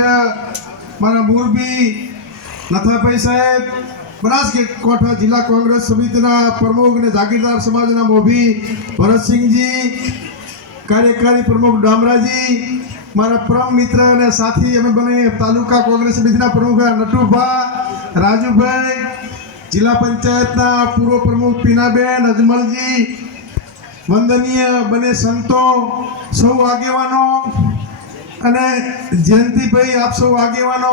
ધારાસભ્ય મારા મોરબી, નથાભાઈ સાહેબ, બનાસકાંઠા જિલ્લા કોંગ્રેસ સમિતિના પ્રમુખ અને જાગીરદાર સમાજના મોભી ભરતસિંહજી, કાર્યકારી પ્રમુખ ડામરાજી, મારા પરમ મિત્ર અને સાથી અમે બને તાલુકા કોંગ્રેસ સમિતિના પ્રમુખ નટુભા, રાજુભાઈ, જિલ્લા પંચાયતના પૂર્વ પ્રમુખ પીનાબેન, અજમલજી, વંદનીય બને સંતો, સૌ આગેવાનો અને જયંતિભાઈ, આપ સૌ આગેવાનો,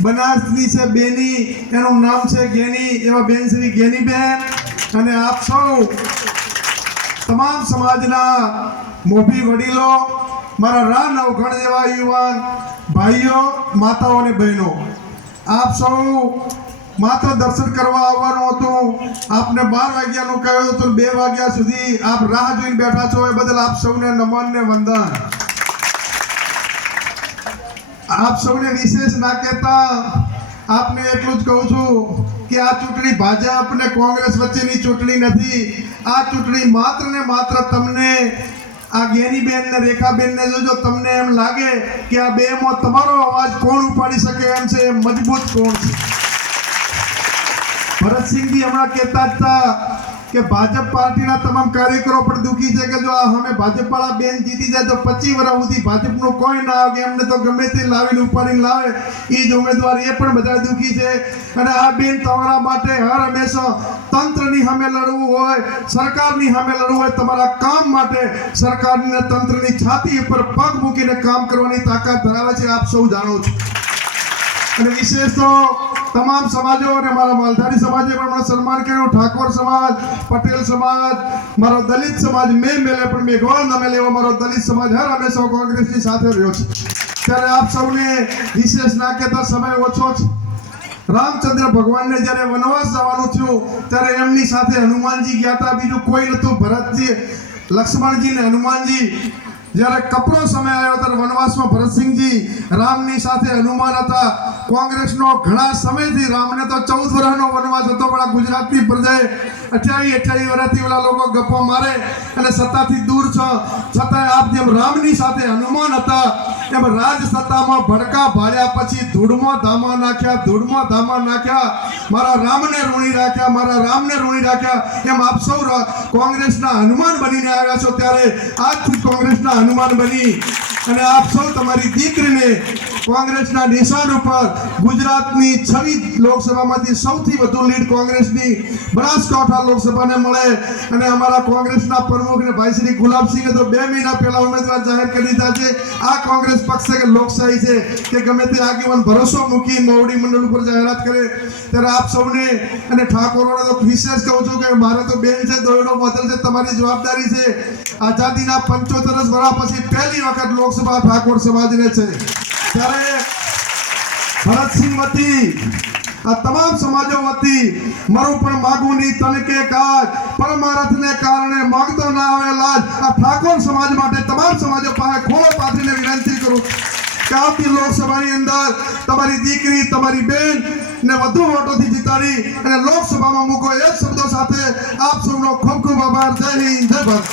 બનાસની છે બેની, એનું નામ છે ગેની, એવા બેન શ્રી ગેનીબેન. અને આપ સૌ, તમામ સમાજના મોભી વડીલો, મારા રા નવઘણ જેવા યુવાન ભાઈઓ, માતાઓ અને બહેનો, આપ સૌ માત્ર દર્શન કરવા આવવાનું હતું. આપને બાર વાગ્યાનું કહ્યું હતું બે વાગ્યા સુધી આપ રાહ જોઈને બેઠા છો. એ બદલ આપ સૌને નમન ને વંદન. આપ સૌને વિશેષ ના કહેતા આપને એટલું જ કહું છું કે આ ચૂંટણી ભાજપ અને કોંગ્રેસ વચ્ચેની ચૂંટણી નથી. આ ચૂંટણી માત્ર ને માત્ર તમને આ જ્ઞાનીબેન ને રેખાબેન ને જોજો, તમને એમ લાગે કે આ બે માં તમારો અવાજ કોણ ઉપાડી શકે એમ છે મજબૂત કોણ છે? ભરતસિંહજી હમણાં કહેતા હતા કે ભાજપ પાર્ટીના તમામ કાર્યકરો પણ દુઃખી છે કે જો આ અમે ભાજપ વાળા બેન જીતી જાય તો પચીસ વર્ષ સુધી ભાજપનું કોઈ ના આવે, એમને તો ગમે તે લાવીને ઉપાડીને લાવે એ જ ઉમેદવાર એ પણ બધા દુઃખી છે. અને આ બેન તમારા માટે હર હંમેશા તંત્રની સામે લડવું હોય, સરકારની સામે લડવું હોય, તમારા કામ માટે સરકારની તંત્રની છાતી ઉપર પગ મૂકીને કામ કરવાની તાકાત ધરાવે છે, આપ સૌ જાણો છો. અને વિશેષ તો તમામ સમાજો અને મારા માલધારી સમાજે પણ મને સન્માન કર્યું. ઠાકોર સમાજ, પટેલ સમાજ, મારો દલિત સમાજ, મેં મેલે પણ મેઘવાળ ન મેલે એવો મારો દલિત સમાજ. હર હંમેશા કોંગ્રેસની સાથે રહ્યો છે. ત્યારે આપ સૌને વિશેષ ના કહેતા સમય ઓછો છે. રામચંદ્ર ભગવાનને જ્યારે વનવાસ જવાનું થયું, ત્યારે એમની સાથે હનુમાનજી ગયા હતા. બીજું કોઈ નહોતું. ભરતજી, લક્ષ્મણજી ને હનુમાનજી જ્યારે કપરો સમય આવ્યો ત્યારે વનવાસમાં ભરતસિંહજી રામની સાથે હનુમાન હતા. કોંગ્રેસનો ઘણા સમયથી રામને તો ચૌદ વર્ષનો વનવાસ હતો, પણ ગુજરાતની પ્રજાએ અઠ્યાવીસ અઠ્યાવીસ વર્ષથી ઓલા લોકો ગપ્પો મારે અને સત્તાથી દૂર છ. જેમ રામની સાથે હનુમાન હતા. એમ રાજ સત્તામાં ભડકા ભાળ્યા પછી ધૂળમાં ધામા નાખ્યા, ધૂળમાં ધામા નાખ્યા. મારા રામને ઋણી રાખ્યા, મારા રામને ઋણી રાખ્યા. એમ આપ સૌ કોંગ્રેસના હનુમાન બનીને આવ્યા છો ત્યારે આજથી કોંગ્રેસના હનુમાન બની. અને આપ સૌ તમારી દીકરીને કોંગ્રેસના નિશાન ઉપર ગુજરાતની છવ્વીસ લોકસભામાંથી સૌથી વધુ લીડ કોંગ્રેસની બનાસકાંઠા લોકસભાને મળે. અને અમારા કોંગ્રેસના પ્રમુખ ને ભાઈ શ્રી ગુલાબસિંહે તો બે મહિના પહેલા ઉમેદવાર જાહેર કરી દીધા છે. આ કોંગ્રેસ પક્ષ કે લોકશાહી છે કે ગમે તે આગેવાન ભરોસો મૂકી મોવડી મંડળ ઉપર જાહેરાત કરે. ત્યારે આપ સૌને અને ઠાકોરોને તો વિશેષ કહું છું કે મારે તો બેન છે, દોયડો બદલ છે, તમારી જવાબદારી છે. આઝાદીના પંચોતેર વર્ષ પછી પહેલી વખત લોકસભા ઠાકોર સમાજને છે. ત્યારે ભરતસિંહ વતી, આ તમામ સમાજો વતી મારું પણ માગુની તનકે કાજ, પરમારથને કારણે માગતો ના આવે લાજ, આ ઠાકોર સમાજ માટે તમામ સમાજો પાસે ખોળો પાથરીને વિનંતી કરું કે આવતી લોકસભાની અંદર તમારી દીકરી, તમારી બેન ને વધુ વોટોથી જીતાડી અને લોકસભામાં મૂકો એ શબ્દો સાથે આપ સૌનો ખૂબ ખૂબ આભાર. જય હિન્દ, જય ભારત.